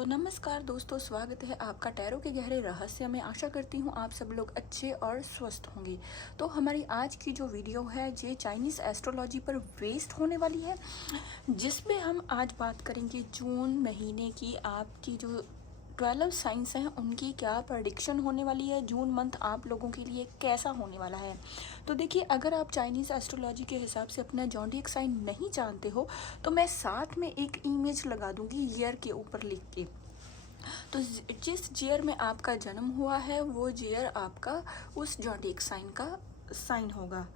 तो नमस्कार दोस्तों, स्वागत है आपका टैरो के गहरे रहस्य में। आशा करती हूँ आप सब लोग अच्छे और स्वस्थ होंगे। तो हमारी आज की जो वीडियो है ये चाइनीज़ एस्ट्रोलॉजी पर बेस्ड होने वाली है, जिसमें हम आज बात करेंगे जून महीने की आपकी जो 12 साइंस हैं उनकी क्या प्रेडिक्शन होने वाली है। जून मंथ आप लोगों के लिए कैसा होने वाला है। तो देखिए, अगर आप चाइनीज़ एस्ट्रोलॉजी के हिसाब से अपना जॉन्डिक साइन नहीं जानते हो तो मैं साथ में एक इमेज लगा दूंगी ईयर के ऊपर लिख के। तो जिस ईयर में आपका जन्म हुआ है वो ईयर आपका उस जॉन्डिक साइन का साइन होगा।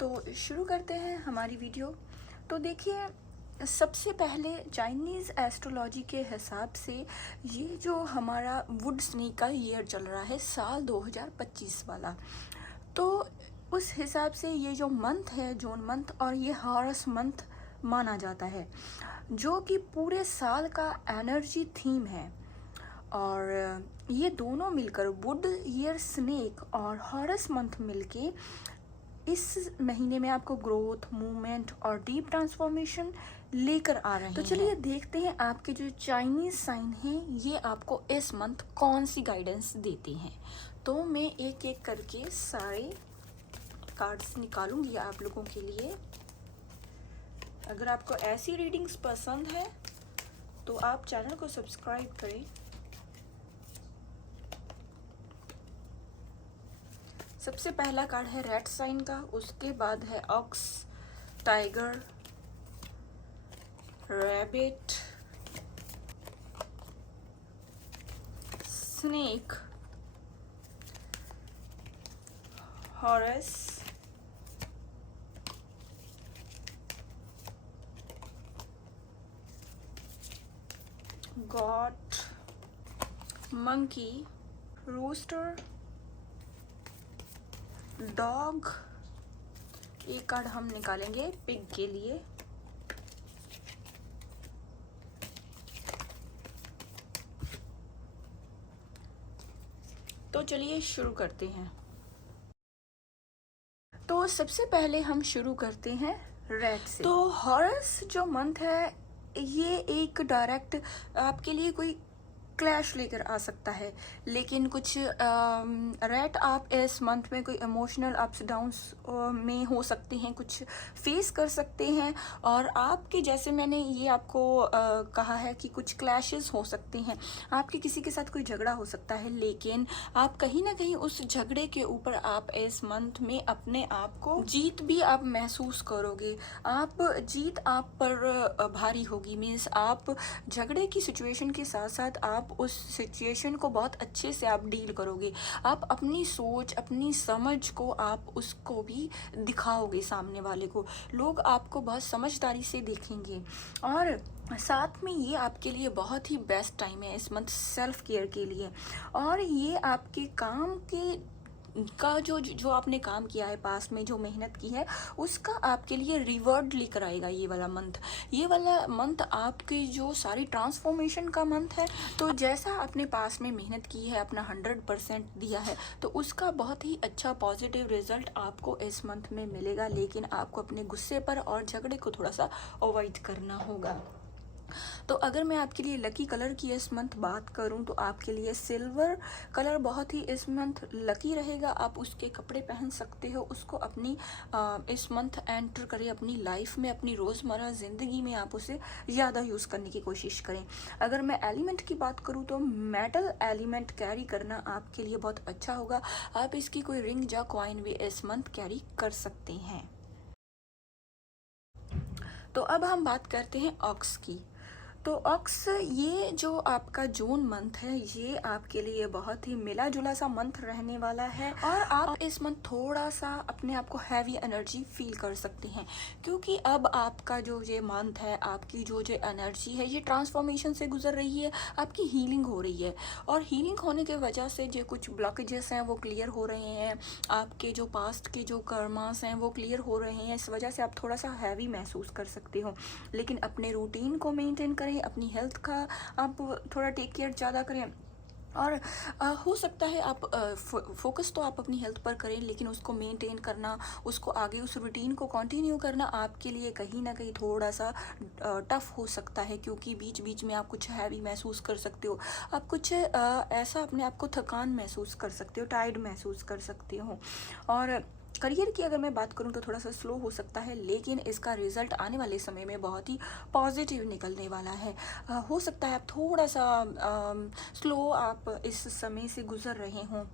तो शुरू करते हैं हमारी वीडियो। तो देखिए, सबसे पहले चाइनीज़ एस्ट्रोलॉजी के हिसाब से ये जो हमारा वुड स्नेक का ईयर चल रहा है साल 2025 वाला, तो उस हिसाब से ये जो मंथ है जून मंथ, और ये हॉरस मंथ माना जाता है, जो कि पूरे साल का एनर्जी थीम है। और ये दोनों मिलकर वुड ईयर स्नेक और हॉरस मंथ मिलके इस महीने में आपको ग्रोथ, मूवमेंट और डीप ट्रांसफॉर्मेशन लेकर आ रहे हैं। तो चलिए देखते हैं आपके जो चाइनीज़ साइन हैं ये आपको इस मंथ कौन सी गाइडेंस देते हैं। तो मैं एक एक करके सारे कार्ड्स निकालूंगी आप लोगों के लिए। अगर आपको ऐसी रीडिंग्स पसंद है तो आप चैनल को सब्सक्राइब करें। सबसे पहला कार्ड है रेड साइन का, उसके बाद है ox, tiger, rabbit, snake, horse, goat, monkey, rooster, dog. एक कार्ड हम निकालेंगे पिग के लिए। तो चलिए शुरू करते हैं। तो सबसे पहले हम शुरू करते हैं रेड से। तो हॉरस जो मंथ है ये एक डायरेक्ट आपके लिए कोई क्लैश लेकर आ सकता है, लेकिन कुछ रेट आप इस मंथ में कोई इमोशनल अप्स डाउन्स में हो सकते हैं, कुछ फेस कर सकते हैं। और आपके जैसे मैंने ये आपको कहा है कि कुछ क्लैशेस हो सकते हैं, आपके किसी के साथ कोई झगड़ा हो सकता है, लेकिन आप कहीं ना कहीं उस झगड़े के ऊपर आप इस मंथ में अपने आप को जीत भी आप महसूस करोगे। आप जीत आप पर भारी होगी, मीन्स आप झगड़े की सिचुएशन के साथ साथ आप उस सिचुएशन को बहुत अच्छे से आप डील करोगे। आप अपनी सोच, अपनी समझ को आप उसको भी दिखाओगे सामने वाले को। लोग आपको बहुत समझदारी से देखेंगे। और साथ में ये आपके लिए बहुत ही बेस्ट टाइम है इस मंथ सेल्फ केयर के लिए। और ये आपके काम के का जो आपने काम किया है पास्ट में, जो मेहनत की है, उसका आपके लिए रिवॉर्ड लेकर आएगा ये वाला मंथ। ये वाला मंथ आपकी जो सारी ट्रांसफॉर्मेशन का मंथ है। तो जैसा आपने पास्ट में मेहनत की है, अपना 100% दिया है, तो उसका बहुत ही अच्छा पॉजिटिव रिजल्ट आपको इस मंथ में मिलेगा। लेकिन आपको अपने गुस्से पर और झगड़े को थोड़ा सा अवॉइड करना होगा। तो अगर मैं आपके लिए लकी कलर की इस मंथ बात करूं तो आपके लिए सिल्वर कलर बहुत ही इस मंथ लकी रहेगा। आप उसके कपड़े पहन सकते हो, उसको अपनी इस मंथ एंटर करें अपनी लाइफ में, अपनी रोज़मर्रा ज़िंदगी में आप उसे ज़्यादा यूज़ करने की कोशिश करें। अगर मैं एलिमेंट की बात करूँ तो मेटल एलिमेंट कैरी करना आपके लिए बहुत अच्छा होगा। आप इसकी कोई रिंग या कॉइन भी इस मंथ कैरी कर सकते हैं। तो अब हम बात करते हैं ऑक्स की। तो ऑक्स, ये जो आपका जून मंथ है ये आपके लिए बहुत ही मिला जुला सा मंथ रहने वाला है। और आप इस मंथ थोड़ा सा अपने आप को हैवी एनर्जी फील कर सकते हैं, क्योंकि अब आपका जो ये मंथ है, आपकी जो एनर्जी है ये ट्रांसफॉर्मेशन से गुजर रही है, आपकी हीलिंग हो रही है। और हीलिंग होने की वजह से जो कुछ ब्लॉकेजेस हैं वो क्लियर हो रहे हैं, आपके जो पास्ट के जो कर्मास हैं वो क्लियर हो रहे हैं। इस वजह से आप थोड़ा सा हैवी महसूस कर सकते हो, लेकिन अपने रूटीन को मेंटेन करें, अपनी हेल्थ का आप थोड़ा टेक केयर ज़्यादा करें। और हो सकता है आप फोकस तो आप अपनी हेल्थ पर करें, लेकिन उसको मेंटेन करना, उसको आगे उस रूटीन को कंटिन्यू करना आपके लिए कहीं ना कहीं थोड़ा सा टफ हो सकता है, क्योंकि बीच बीच में आप कुछ हैवी महसूस कर सकते हो, आप कुछ ऐसा अपने आप को थकान महसूस कर सकते हो, टायर्ड महसूस कर सकते हो। और करियर की अगर मैं बात करूं तो थोड़ा सा स्लो हो सकता है, लेकिन इसका रिजल्ट आने वाले समय में बहुत ही पॉजिटिव निकलने वाला है। हो सकता है आप थोड़ा सा स्लो आप इस समय से गुजर रहे हों,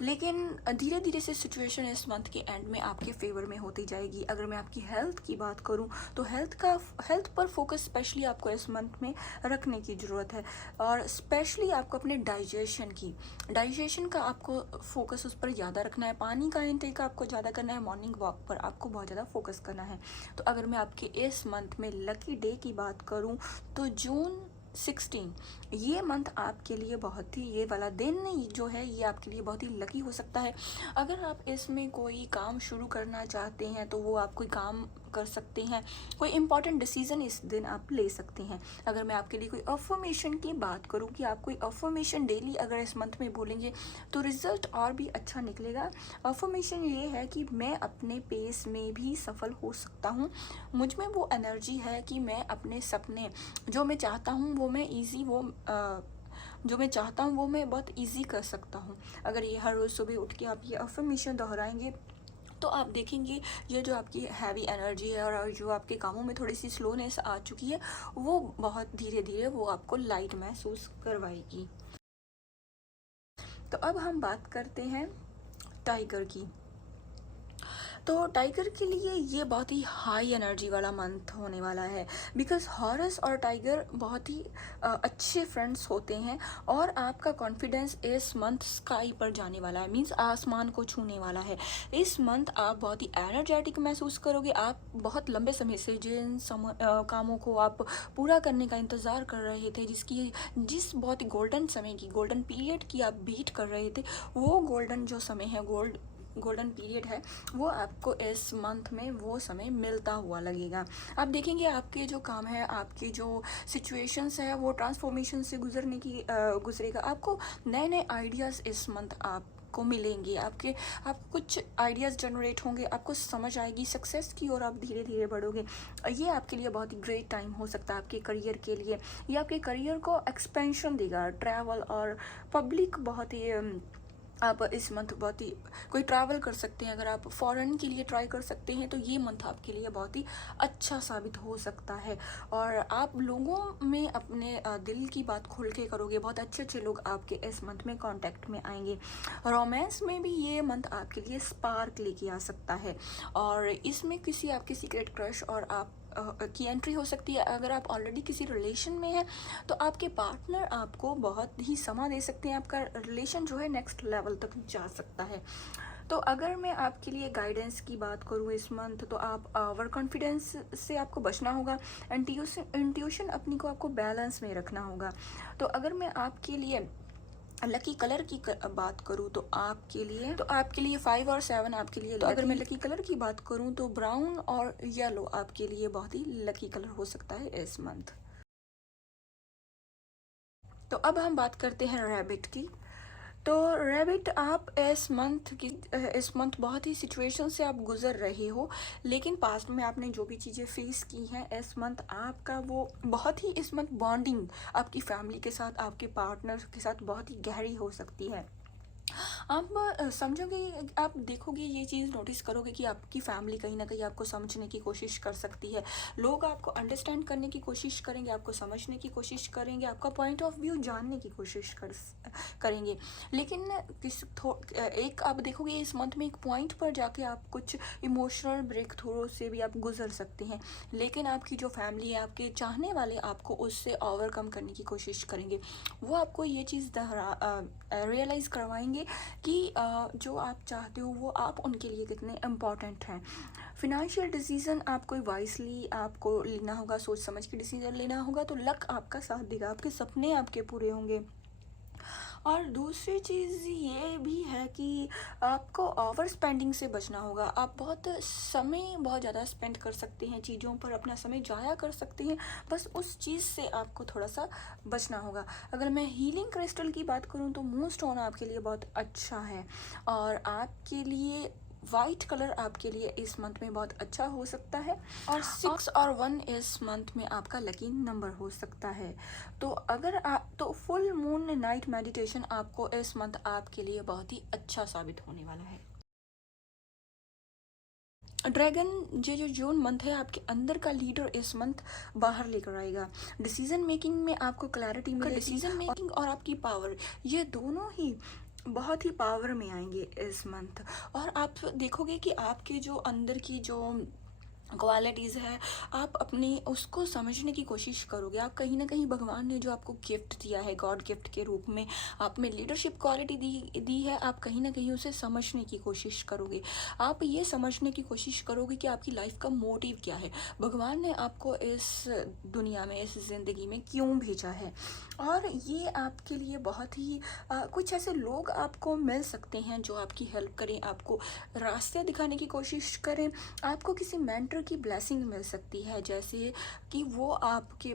लेकिन धीरे धीरे से सिचुएशन इस मंथ के एंड में आपके फेवर में होती जाएगी। अगर मैं आपकी हेल्थ की बात करूं तो हेल्थ पर फोकस स्पेशली आपको इस मंथ में रखने की ज़रूरत है, और स्पेशली आपको अपने डाइजेशन का आपको फोकस उस पर ज़्यादा रखना है। पानी का इंटेक आपको ज़्यादा करना है, मॉर्निंग वॉक पर आपको बहुत ज़्यादा फोकस करना है। तो अगर मैं आपके इस मंथ में लकी डे की बात करूँ तो जून 16, ये मंथ आपके लिए बहुत ही, ये वाला दिन जो है ये आपके लिए बहुत ही लकी हो सकता है। अगर आप इसमें कोई काम शुरू करना चाहते हैं तो वो आप कोई काम कर सकते हैं, कोई इंपॉर्टेंट डिसीजन इस दिन आप ले सकते हैं। अगर मैं आपके लिए कोई अफर्मेशन की बात करूं कि आप कोई अफर्मेशन डेली अगर इस मंथ में बोलेंगे तो रिजल्ट और भी अच्छा निकलेगा। अफर्मेशन ये है कि मैं अपने पेस में भी सफल हो सकता हूँ, मुझ में वो एनर्जी है कि मैं अपने सपने जो मैं चाहता हूँ वो मैं जो मैं चाहता हूँ वो मैं बहुत इजी कर सकता हूँ। अगर ये हर रोज़ सुबह उठ के आप ये अफर्मेशन दोहराएंगे तो आप देखेंगे ये जो आपकी हैवी एनर्जी है और जो आपके कामों में थोड़ी सी स्लोनेस आ चुकी है वो बहुत धीरे धीरे वो आपको लाइट महसूस करवाएगी। तो अब हम बात करते हैं टाइगर की। तो टाइगर के लिए ये बहुत ही हाई एनर्जी वाला मंथ होने वाला है, बिकॉज हॉरस और टाइगर बहुत ही अच्छे फ्रेंड्स होते हैं, और आपका कॉन्फिडेंस इस मंथ स्काई पर जाने वाला है, मीन्स आसमान को छूने वाला है। इस मंथ आप बहुत ही एनर्जेटिक महसूस करोगे। आप बहुत लंबे समय से कामों को आप पूरा करने का इंतज़ार कर रहे थे, जिस बहुत ही गोल्डन समय की, गोल्डन पीरियड की आप बीट कर रहे थे, वो गोल्डन जो समय है, गोल्डन पीरियड है, वो आपको इस मंथ में वो समय मिलता हुआ लगेगा। आप देखेंगे आपके जो काम है, आपकी जो सिचुएशंस है वो ट्रांसफॉर्मेशन से गुजरेगा। आपको नए नए आइडियाज़ इस मंथ आपको मिलेंगे, आप कुछ आइडियाज़ जनरेट होंगे, आपको समझ आएगी, सक्सेस की ओर आप धीरे धीरे बढ़ोगे। ये आपके लिए बहुत ही ग्रेट टाइम हो सकता है आपके करियर के लिए। ये आपके करियर को एक्सपेंशन देगा, ट्रैवल और पब्लिक बहुत ही आप इस मंथ बहुत ही कोई ट्रैवल कर सकते हैं। अगर आप फॉरेन के लिए ट्राई कर सकते हैं तो ये मंथ आपके लिए बहुत ही अच्छा साबित हो सकता है, और आप लोगों में अपने दिल की बात खोल के करोगे। बहुत अच्छे अच्छे लोग आपके इस मंथ में कांटेक्ट में आएंगे। रोमांस में भी ये मंथ आपके लिए स्पार्क लेके आ सकता है, और इसमें किसी आपके सीक्रेट क्रश और आप की एंट्री हो सकती है। अगर आप ऑलरेडी किसी रिलेशन में हैं तो आपके पार्टनर आपको बहुत ही समा दे सकते हैं, आपका रिलेशन जो है नेक्स्ट लेवल तक जा सकता है। तो अगर मैं आपके लिए गाइडेंस की बात करूँ इस मंथ, तो आप ओवर कॉन्फिडेंस से आपको बचना होगा। इंट्यूशन अपनी को आपको बैलेंस में रखना होगा। तो अगर मैं आपके लिए लकी कलर की बात करूँ तो आपके लिए 5 और 7 आपके लिए। तो अगर मैं लकी कलर की बात करूँ तो ब्राउन और येलो आपके लिए बहुत ही लकी कलर हो सकता है इस मंथ। तो अब हम बात करते हैं रैबिट की। तो रैबिट, आप इस मंथ बहुत ही सिचुएशन से आप गुजर रहे हो, लेकिन पास्ट में आपने जो भी चीज़ें फेस की हैं, इस मंथ आपका वो बहुत ही, इस मंथ बॉन्डिंग आपकी फैमिली के साथ, आपके पार्टनर के साथ बहुत ही गहरी हो सकती है। आप समझोगे, आप देखोगे, ये चीज़ नोटिस करोगे कि आपकी फैमिली कहीं ना कहीं आपको समझने की कोशिश कर सकती है। लोग आपको अंडरस्टैंड करने की कोशिश करेंगे, आपको समझने की कोशिश करेंगे, आपका पॉइंट ऑफ व्यू जानने की कोशिश करेंगे। लेकिन एक आप देखोगे इस मंथ में एक पॉइंट पर जाके आप कुछ इमोशनल ब्रेक थ्रू से भी आप गुजर सकते हैं, लेकिन आपकी जो फैमिली है, आपके चाहने वाले आपको उससे ओवरकम करने की कोशिश करेंगे। वो आपको ये चीज़ रियलाइज़ करवाएंगे कि जो आप चाहते हो वो आप उनके लिए कितने इम्पॉर्टेंट हैं। फिनेंशियल डिसीजन आपको वाइसली आपको लेना होगा, सोच समझ के डिसीजन लेना होगा, तो लक आपका साथ देगा, आपके सपने आपके पूरे होंगे। और दूसरी चीज़ ये भी है कि आपको ओवर स्पेंडिंग से बचना होगा। आप बहुत ज़्यादा स्पेंड कर सकते हैं चीज़ों पर, अपना समय ज़ाया कर सकते हैं, बस उस चीज़ से आपको थोड़ा सा बचना होगा। अगर मैं हीलिंग क्रिस्टल की बात करूँ तो मून स्टोन आपके लिए बहुत अच्छा है, और आपके लिए वाइट कलर आपके लिए इस मंथ में बहुत अच्छा हो सकता है, और 6 और 1 इस मंथ में आपका लकी नंबर हो सकता है। तो अगर आप तो फुल मून नाइट मेडिटेशन आपको इस मंथ आपके लिए बहुत ही अच्छा साबित होने वाला है। ड्रैगन ये जो जून मंथ है आपके अंदर का लीडर इस मंथ बाहर लेकर आएगा। डिसीजन मेकिंग में आपको क्लैरिटी मिलेगी, डिसीजन मेकिंग और आपकी पावर, ये दोनों ही बहुत ही पावर में आएंगे इस मंथ। और आप देखोगे कि आपके जो अंदर की जो क्वालिटीज़ है, आप अपने उसको समझने की कोशिश करोगे। आप कहीं ना कहीं भगवान ने जो आपको गिफ्ट दिया है गॉड गिफ्ट के रूप में, आप में लीडरशिप क्वालिटी दी है, आप कहीं ना कहीं उसे समझने की कोशिश करोगे। आप ये समझने की कोशिश करोगे कि आपकी लाइफ का मोटिव क्या है, भगवान ने आपको इस दुनिया में, इस ज़िंदगी में क्यों भेजा है। और ये आपके लिए बहुत ही कुछ ऐसे लोग आपको मिल सकते हैं जो आपकी हेल्प करें, आपको रास्ते दिखाने की कोशिश करें। आपको किसी मेंटर की ब्लेसिंग मिल सकती है, जैसे कि वो आपके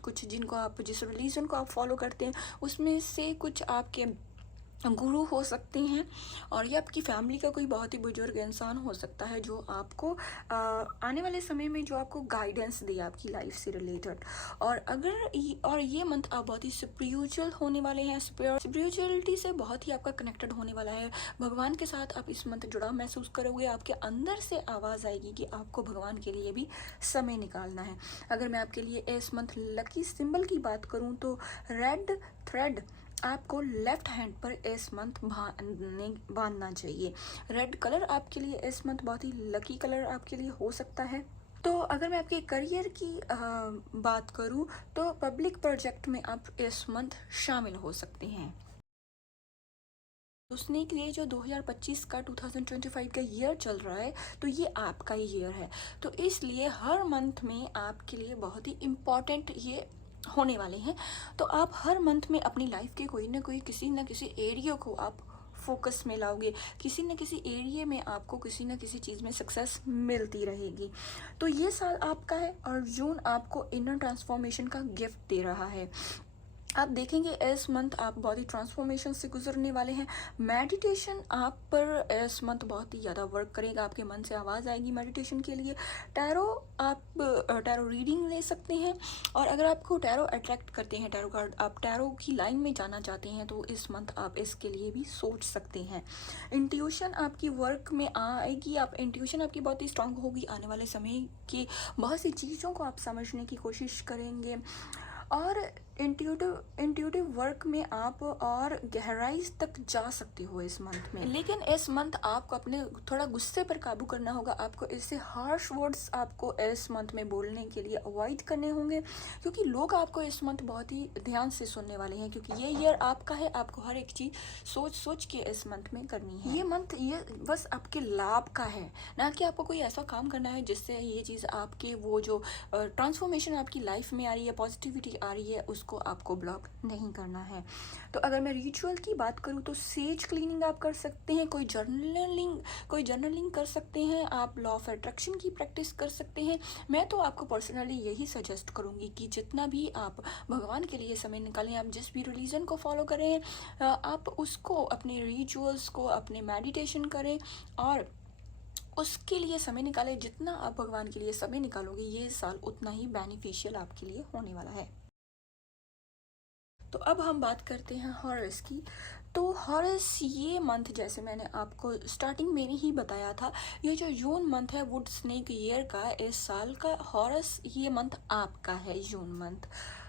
कुछ जिनको आप जिस रिलीजन को आप फॉलो करते हैं उसमें से कुछ आपके गुरु हो सकते हैं, और ये आपकी फैमिली का कोई बहुत ही बुजुर्ग इंसान हो सकता है जो आपको आने वाले समय में जो आपको गाइडेंस दे आपकी लाइफ से रिलेटेड। और और ये मंथ आप बहुत ही स्पिरिचुअल होने वाले हैं, स्पिरिचुअलिटी से बहुत ही आपका कनेक्टेड होने वाला है। भगवान के साथ आप इस मंथ जुड़ाव महसूस करोगे, आपके अंदर से आवाज़ आएगी कि आपको भगवान के लिए भी समय निकालना है। अगर मैं आपके लिए इस मंथ लकी सिंबल की बात करूँ तो रेड थ्रेड आपको लेफ्ट हैंड पर इस मंथ बांधना चाहिए। रेड कलर आपके लिए इस मंथ बहुत ही लकी कलर आपके लिए हो सकता है। तो अगर मैं आपके करियर की बात करूं तो पब्लिक प्रोजेक्ट में आप इस मंथ शामिल हो सकते हैं। उसने के लिए जो 2025 का 2025 का ईयर चल रहा है, तो ये आपका ही ईयर है, तो इसलिए हर मंथ में आपके लिए बहुत ही इम्पॉर्टेंट ये होने वाले हैं। तो आप हर मंथ में अपनी लाइफ के कोई ना कोई किसी न किसी एरिया को आप फोकस में लाओगे, किसी न किसी एरिया में आपको किसी न किसी चीज़ में सक्सेस मिलती रहेगी। तो ये साल आपका है, और जून आपको इनर ट्रांसफॉर्मेशन का गिफ्ट दे रहा है। आप देखेंगे इस मंथ आप बहुत ही ट्रांसफॉर्मेशन से गुजरने वाले हैं। मेडिटेशन आप पर इस मंथ बहुत ही ज़्यादा वर्क करेगा, आपके मन से आवाज़ आएगी मेडिटेशन के लिए। टैरो आप टैरो रीडिंग ले सकते हैं, और अगर आपको टैरो अट्रैक्ट करते हैं, टैरो कार्ड आप टैरो की लाइन में जाना चाहते हैं, तो इस मंथ आप इसके लिए भी सोच सकते हैं। इंट्यूशन आपकी वर्क में आएगी, आप इंट्यूशन आपकी बहुत ही स्ट्रांग होगी। आने वाले समय की बहुत सी चीज़ों को आप समझने की कोशिश करेंगे, और इंट्यूटिव वर्क में आप और गहराई तक जा सकते हो इस मंथ में। लेकिन इस मंथ आपको अपने थोड़ा गुस्से पर काबू करना होगा। आपको इससे हार्श वर्ड्स आपको इस मंथ में बोलने के लिए अवॉइड करने होंगे, क्योंकि लोग आपको इस मंथ बहुत ही ध्यान से सुनने वाले हैं, क्योंकि ये ईयर आपका है। आपको हर एक चीज़ सोच सोच के इस मंथ में करनी है। ये मंथ ये बस आपके लाभ का है, ना कि आपको कोई ऐसा काम करना है जिससे ये चीज़ आपके वो जो ट्रांसफॉर्मेशन आपकी लाइफ में आ रही है, पॉजिटिविटी आ रही है, उसको आपको ब्लॉक नहीं करना है। तो अगर मैं रिचुअल की बात करूँ तो सेज क्लीनिंग आप कर सकते हैं, कोई जर्नलिंग कर सकते हैं, आप लॉ ऑफ अट्रैक्शन की प्रैक्टिस कर सकते हैं। मैं तो आपको पर्सनली यही सजेस्ट करूँगी कि जितना भी आप भगवान के लिए समय निकालें, आप जिस भी रिलीजन को फॉलो करें, आप उसको अपने रिचुअल्स को अपने मेडिटेशन करें, और उसके लिए समय निकालें। जितना आप भगवान के लिए समय निकालोगे ये साल उतना ही बेनिफिशियल आपके लिए होने वाला है। तो अब हम बात करते हैं हॉरस की। तो हॉरस ये मंथ, जैसे मैंने आपको स्टार्टिंग में ही बताया था, ये जो जून मंथ है वुड स्नेक ईयर का, इस साल का हॉरस ये मंथ आपका है, जून मंथ।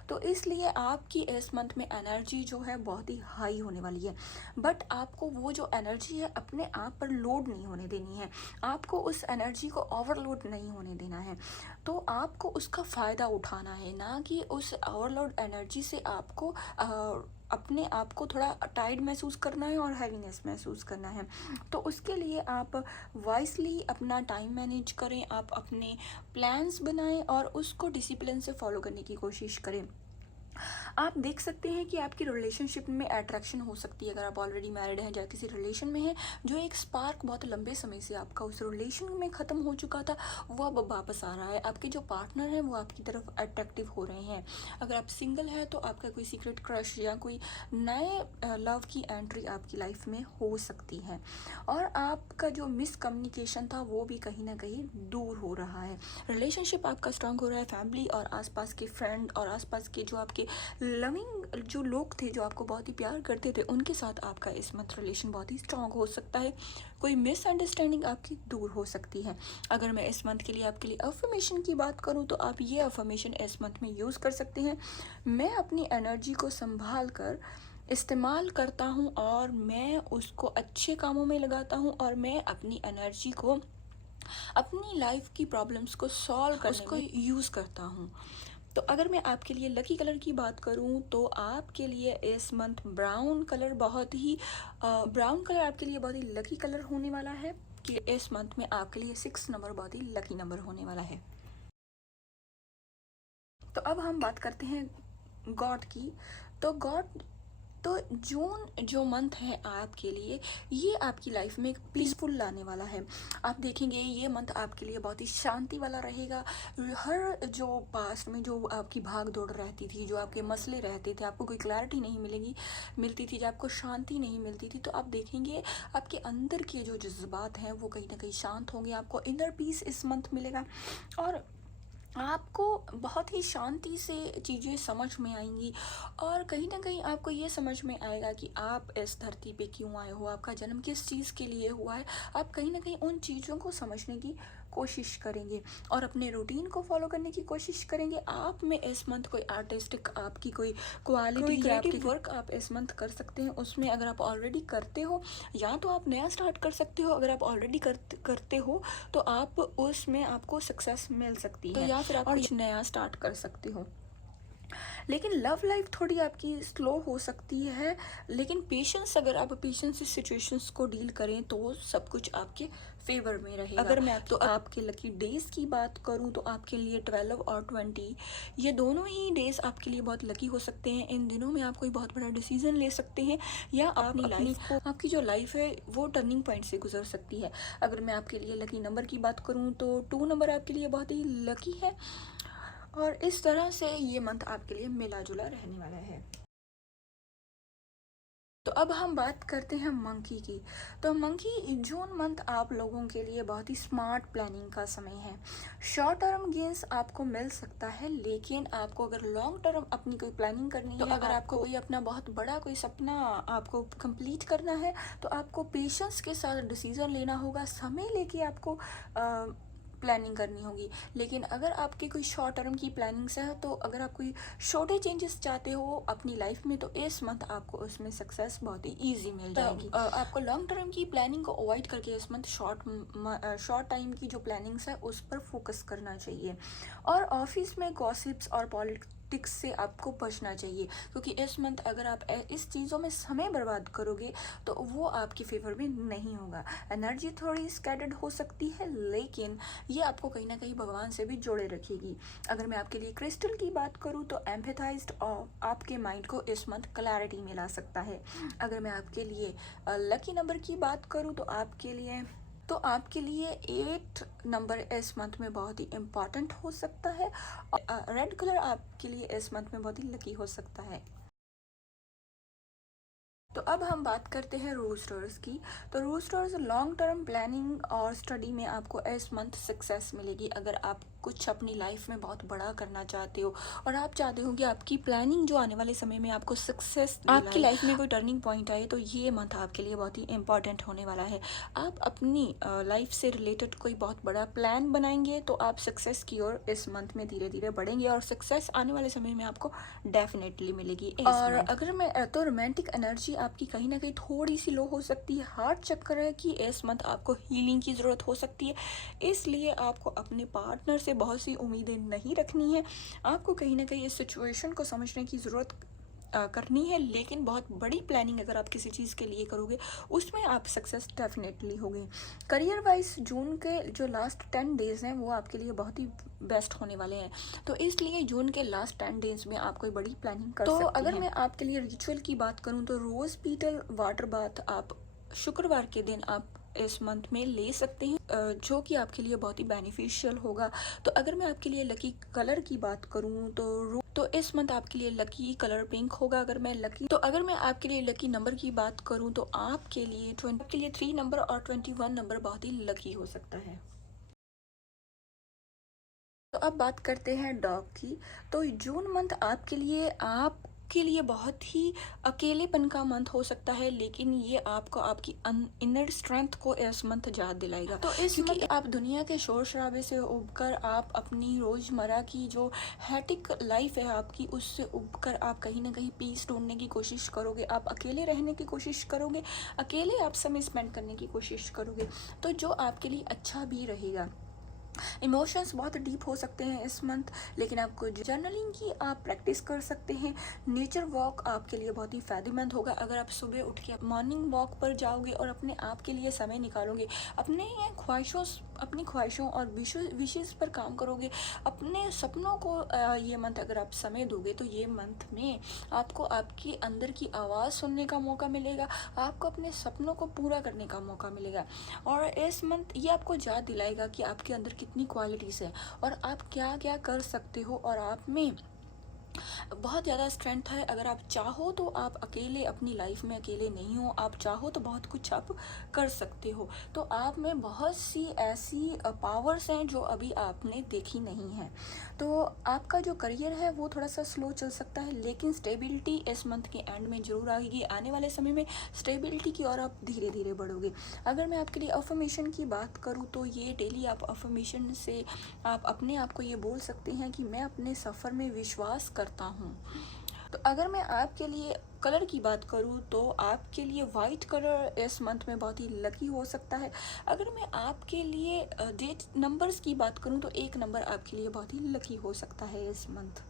तो इसलिए आपकी इस मंथ में एनर्जी जो है बहुत ही हाई होने वाली है, बट आपको वो जो एनर्जी है अपने आप पर लोड नहीं होने देनी है। आपको उस एनर्जी को ओवरलोड नहीं होने देना है। तो आपको उसका फ़ायदा उठाना है, ना कि उस ओवरलोड एनर्जी से आपको अपने आप को थोड़ा टायर्ड महसूस करना है और हैवीनेस महसूस करना है। तो उसके लिए आप वाइसली अपना टाइम मैनेज करें, आप अपने प्लान्स बनाएं और उसको डिसिप्लिन से फॉलो करने की कोशिश करें। आप देख सकते हैं कि आपकी रिलेशनशिप में अट्रैक्शन हो सकती है अगर आप ऑलरेडी मैरिड हैं या किसी रिलेशन में हैं। जो एक स्पार्क बहुत लंबे समय से आपका उस रिलेशन में ख़त्म हो चुका था, वो अब वापस आ रहा है। आपके जो पार्टनर हैं वो आपकी तरफ अट्रैक्टिव हो रहे हैं। अगर आप सिंगल हैं तो आपका कोई सीक्रेट क्रश या कोई नए लव की एंट्री आपकी लाइफ में हो सकती है। और आपका जो मिसकम्युनिकेशन था वो भी कहीं ना कहीं दूर हो रहा है। रिलेशनशिप आपका स्ट्रांग हो रहा है। फैमिली और आसपास के फ्रेंड और आसपास के जो आपके लविंग जो लोग थे, जो आपको बहुत ही प्यार करते थे, उनके साथ आपका इस मंथ रिलेशन बहुत ही स्ट्रांग हो सकता है। कोई मिसअंडरस्टैंडिंग आपकी दूर हो सकती है। अगर मैं इस मंथ के लिए आपके लिए अफर्मेशन की बात करूं तो आप ये अफर्मेशन इस मंथ में यूज़ कर सकते हैं। मैं अपनी एनर्जी को संभाल कर इस्तेमाल करता हूं और मैं उसको अच्छे कामों में लगाता हूं, और मैं अपनी एनर्जी को अपनी लाइफ की प्रॉब्लम्स को सॉल्व करने उसको यूज़ करता हूँ। तो अगर मैं आपके लिए लकी कलर की बात करूं तो आपके लिए इस मंथ ब्राउन कलर आपके लिए बहुत ही लकी कलर होने वाला है। कि इस मंथ में आपके लिए 6 नंबर बहुत ही लकी नंबर होने वाला है। तो अब हम बात करते हैं गॉड की। तो जून जो मंथ है आपके लिए, ये आपकी लाइफ में एक पीसफुल लाने वाला है। आप देखेंगे ये मंथ आपके लिए बहुत ही शांति वाला रहेगा। हर जो पास्ट में जो आपकी भाग दौड़ रहती थी, जो आपके मसले रहते थे, आपको कोई क्लैरिटी नहीं मिलती थी, जब आपको शांति नहीं मिलती थी, तो आप देखेंगे आपके अंदर के जो जज्बात हैं वो कहीं ना कहीं शांत होंगे। आपको इनर पीस इस मंथ मिलेगा और आपको बहुत ही शांति से चीज़ें समझ में आएंगी। और कहीं ना कहीं आपको ये समझ में आएगा कि आप इस धरती पे क्यों आए हो, आपका जन्म किस चीज़ के लिए हुआ है। आप कहीं ना कहीं उन चीज़ों को समझने की कोशिश करेंगे और अपने रूटीन को फॉलो करने की कोशिश करेंगे। आप में इस मंथ कोई आर्टिस्टिक आपकी कोई क्वालिटी क्रिएटिव वर्क आप इस मंथ कर सकते हैं। उसमें अगर आप ऑलरेडी करते हो या तो आप नया स्टार्ट कर सकते हो। अगर आप ऑलरेडी करते हो तो आप उसमें आपको सक्सेस मिल सकती है, तो या फिर आप कुछ नया स्टार्ट कर सकते हो। लेकिन लव लाइफ थोड़ी आपकी स्लो हो सकती है, लेकिन पेशेंस, अगर आप पेशेंस से सिचुएशंस को डील करें तो सब कुछ आपके फेवर में रहेगा। अगर मैं तो आपके लकी डेज की बात करूं तो आपके लिए 12 और 20 ये दोनों ही डेज आपके लिए बहुत लकी हो सकते हैं। इन दिनों में आप कोई बहुत बड़ा डिसीजन ले सकते हैं या अपनी लाइफ को, आपकी जो लाइफ है वो टर्निंग पॉइंट से गुजर सकती है। अगर मैं आपके लिए लकी नंबर की बात करूं तो 2 नंबर आपके लिए बहुत ही लकी है। और इस तरह से ये मंथ आपके लिए मिला जुला रहने वाला है। तो अब हम बात करते हैं मंकी की। तो मंकी, जून मंथ आप लोगों के लिए बहुत ही स्मार्ट प्लानिंग का समय है। शॉर्ट टर्म गेन्स आपको मिल सकता है, लेकिन आपको अगर लॉन्ग टर्म अपनी कोई प्लानिंग करनी है, अगर आपको कोई अपना बहुत बड़ा कोई सपना आपको कंप्लीट करना है, तो आपको पेशेंस के साथ डिसीजन लेना होगा। समय लेके आपको प्लानिंग करनी होगी। लेकिन अगर आपकी कोई शॉर्ट टर्म की प्लानिंग्स है, तो अगर आप कोई छोटे चेंजेस चाहते हो अपनी लाइफ में, तो इस मंथ आपको उसमें सक्सेस बहुत ही ईजी मिल जाएगी। आपको लॉन्ग टर्म की प्लानिंग को अवॉइड करके इस मंथ शॉर्ट टाइम की जो प्लानिंग्स है उस पर फोकस करना चाहिए। और ऑफिस में गॉसिप्स और पॉलिटिक्स से आपको बचना चाहिए, क्योंकि इस मंथ अगर आप इस चीज़ों में समय बर्बाद करोगे तो वो आपके फेवर में नहीं होगा। एनर्जी थोड़ी स्कैटर्ड हो सकती है, लेकिन ये आपको कहीं ना कहीं भगवान से भी जोड़े रखेगी। अगर मैं आपके लिए क्रिस्टल की बात करूँ तो एम्पेथाइज्ड और आपके माइंड को इस मंथ क्लैरिटी मिला सकता है। अगर मैं आपके लिए लकी नंबर की बात करूँ तो आपके लिए 8 नंबर इस मंथ में बहुत ही इम्पॉर्टेंट हो सकता है। रेड कलर आपके लिए इस मंथ में बहुत ही लकी हो सकता है। तो अब हम बात करते हैं रोस्टर्स की। तो रोस्टर्स, लॉन्ग टर्म प्लानिंग और स्टडी में आपको इस मंथ सक्सेस मिलेगी। अगर आप कुछ अपनी लाइफ में बहुत बड़ा करना चाहते हो और आप चाहते हो कि आपकी प्लानिंग जो आने वाले समय में आपको सक्सेस, आपकी लाइफ में कोई टर्निंग पॉइंट आए, तो ये मंथ आपके लिए बहुत ही इंपॉर्टेंट होने वाला है। आप अपनी लाइफ से रिलेटेड कोई बहुत बड़ा प्लान बनाएंगे तो आप सक्सेस की ओर इस मंथ में धीरे धीरे बढ़ेंगे और सक्सेस आने वाले समय में आपको डेफिनेटली मिलेगी। और अगर मैं तो रोमांटिक एनर्जी आपकी कहीं ना कहीं थोड़ी सी लो हो सकती है। हार्ट चक्र की इस मंथ आपको हीलिंग की ज़रूरत हो सकती है, इसलिए आपको अपने पार्टनर से बहुत सी उम्मीदें नहीं रखनी है। आपको कहीं ना कहीं इस सिचुएशन को समझने की ज़रूरत करनी है, लेकिन बहुत बड़ी प्लानिंग अगर आप किसी चीज़ के लिए करोगे उसमें आप सक्सेस डेफिनेटली होगे। करियर वाइज जून के जो लास्ट 10 डेज़ हैं वो आपके लिए बहुत ही बेस्ट होने वाले हैं, तो इसलिए जून के लास्ट 10 डेज में आप कोई बड़ी प्लानिंग कर सकते हैं। तो अगर मैं आपके लिए रिचुअल की बात करूं तो रोज़ पीटल वाटर बाथ आप शुक्रवार के दिन आप इस मंथ में ले सकते हैं, जो कि आपके लिए बहुत ही बेनिफिशियल होगा। तो अगर मैं आपके लिए लकी कलर की बात करूं तो इस मंथ आपके लिए लकी कलर पिंक होगा। अगर मैं आपके लिए लकी नंबर की बात करूं तो आपके लिए 3 नंबर और 21 नंबर बहुत ही लकी हो सकता है। तो अब बात करते हैं डॉग की। तो जून मंथ आपके लिए बहुत ही अकेलेपन का मंथ हो सकता है, लेकिन ये आपको आपकी इनर स्ट्रेंथ को इस मंथ याद दिलाएगा। तो इस मंथ आप दुनिया के शोर शराबे से उबकर आप अपनी रोज़मर्रा की जो हैटिक लाइफ है आपकी, उससे उबकर आप कहीं ना कहीं पीस ढूंढने की कोशिश करोगे, आप अकेले रहने की कोशिश करोगे, अकेले आप समय स्पेंड करने की कोशिश करोगे, तो जो आपके लिए अच्छा भी रहेगा। इमोशंस बहुत डीप हो सकते हैं इस मंथ, लेकिन आपको जर्नलिंग की आप प्रैक्टिस कर सकते हैं। नेचर वॉक आपके लिए बहुत ही फ़ायदेमंद होगा। अगर आप सुबह उठ के मॉर्निंग वॉक पर जाओगे और अपने आप के लिए समय निकालोगे, अपनी ख्वाहिशों और विशेष पर काम करोगे, अपने सपनों को ये मंथ अगर आप समय दोगे तो ये मंथ में आपको आपके अंदर की आवाज़ सुनने का मौका मिलेगा, आपको अपने सपनों को पूरा करने का मौका मिलेगा। और इस मंथ ये आपको याद दिलाएगा कि आपके अंदर कितनी क्वालिटीज़ है और आप क्या क्या कर सकते हो, और आप में बहुत ज़्यादा स्ट्रेंथ है। अगर आप चाहो तो आप अकेले अपनी लाइफ में अकेले नहीं हो, आप चाहो तो बहुत कुछ आप कर सकते हो। तो आप में बहुत सी ऐसी पावर्स हैं जो अभी आपने देखी नहीं है। तो आपका जो करियर है वो थोड़ा सा स्लो चल सकता है, लेकिन स्टेबिलिटी इस मंथ के एंड में ज़रूर आएगी। आने वाले समय में स्टेबिलिटी की ओर आप धीरे धीरे बढ़ोगे। अगर मैं आपके लिए अफर्मेशन की बात करूँ तो ये डेली आप अफर्मेशन से आप अपने आप को ये बोल सकते हैं कि मैं अपने सफ़र में विश्वास करता हूँ। तो अगर मैं आपके लिए कलर की बात करूँ तो आपके लिए वाइट कलर इस मंथ में बहुत ही लकी हो सकता है। अगर मैं आपके लिए डेट नंबर्स की बात करूँ तो 1 नंबर आपके लिए बहुत ही लकी हो सकता है इस मंथ।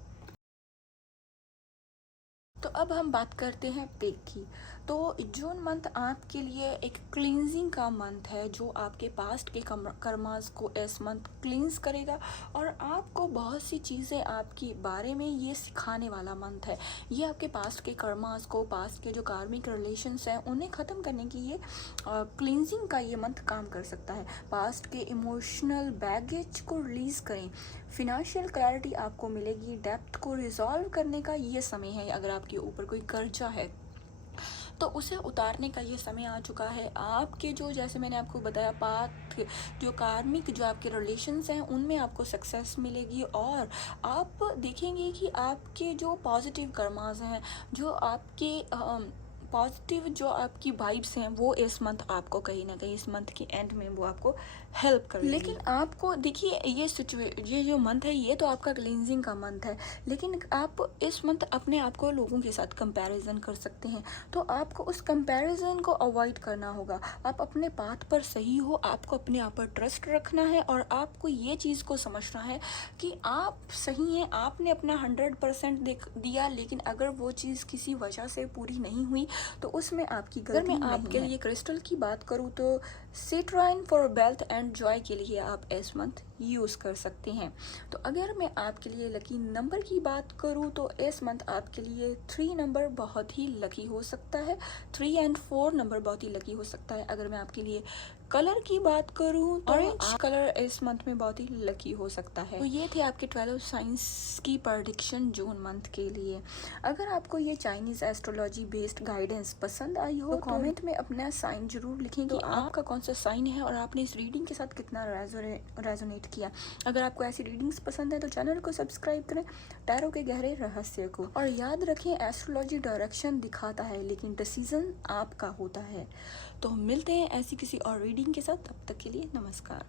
तो अब हम बात करते हैं पेट की। तो जून मंथ आपके लिए एक क्लींजिंग का मंथ है, जो आपके पास्ट के कर्मास को इस मंथ क्लींस करेगा और आपको बहुत सी चीज़ें आपके बारे में ये सिखाने वाला मंथ है। ये आपके पास्ट के कर्मास को, पास्ट के जो कार्मिक रिलेशंस हैं उन्हें ख़त्म करने की ये क्लींजिंग का ये मंथ काम कर सकता है। पास्ट के इमोशनल बैगेज को रिलीज़ करें, फिनेंशियल क्लैरिटी आपको मिलेगी, डेप्थ को रिजॉल्व करने का ये समय है। अगर आपके ऊपर कोई कर्जा है तो उसे उतारने का ये समय आ चुका है। आपके जो, जैसे मैंने आपको बताया, पास्ट जो कार्मिक जो आपके रिलेशंस हैं उनमें आपको सक्सेस मिलेगी और आप देखेंगे कि आपके जो पॉजिटिव कर्मास हैं, जो आपके पॉजिटिव जो आपकी वाइब्स हैं, वो इस मंथ आपको कहीं ना कहीं इस मंथ के एंड में वो आपको हेल्प करेगी। लेकिन आपको देखिए, ये जो मंथ है ये तो आपका क्लींजिंग का मंथ है, लेकिन आप इस मंथ अपने आप को लोगों के साथ कंपैरिजन कर सकते हैं। तो आपको उस कंपैरिजन को अवॉइड करना होगा। आप अपने पाथ पर सही हो, आपको अपने आप पर ट्रस्ट रखना है और आपको ये चीज़ को समझना है कि आप सही हैं, आपने अपना 100% दिया, लेकिन अगर वो चीज़ किसी वजह से पूरी नहीं हुई तो उसमें आपकी गलती नहीं है। मैं आपके लिए क्रिस्टल की बात करूँ तो सिट्राइन फॉर वेल्थ एंड जॉय के लिए आप इस मंथ यूज़ कर सकते हैं। तो अगर मैं आपके लिए लकी नंबर की बात करूँ तो इस मंथ आपके लिए 3 नंबर बहुत ही लकी हो सकता है। 3 एंड 4 नंबर बहुत ही लकी हो सकता है। अगर मैं आपके लिए कलर की बात करूँ तो ऑरेंज कलर इस मंथ में बहुत ही लकी हो सकता है। तो ये थे आपके 12 साइंस की प्रेडिक्शन जून मंथ के लिए। अगर आपको ये चाइनीज़ एस्ट्रोलॉजी बेस्ड गाइडेंस पसंद आई हो तो कमेंट में अपना साइन जरूर लिखें कि आपका कौन सा साइन है और आपने इस रीडिंग के साथ कितना रेजोनेट किया। अगर आपको ऐसी रीडिंग्स पसंद है तो चैनल को सब्सक्राइब करें, टैरो के गहरे रहस्य को, और याद रखें एस्ट्रोलॉजी डायरेक्शन दिखाता है लेकिन डिसीजन आपका होता है। तो मिलते हैं ऐसी किसी और रीडिंग के साथ, तब तक के लिए नमस्कार।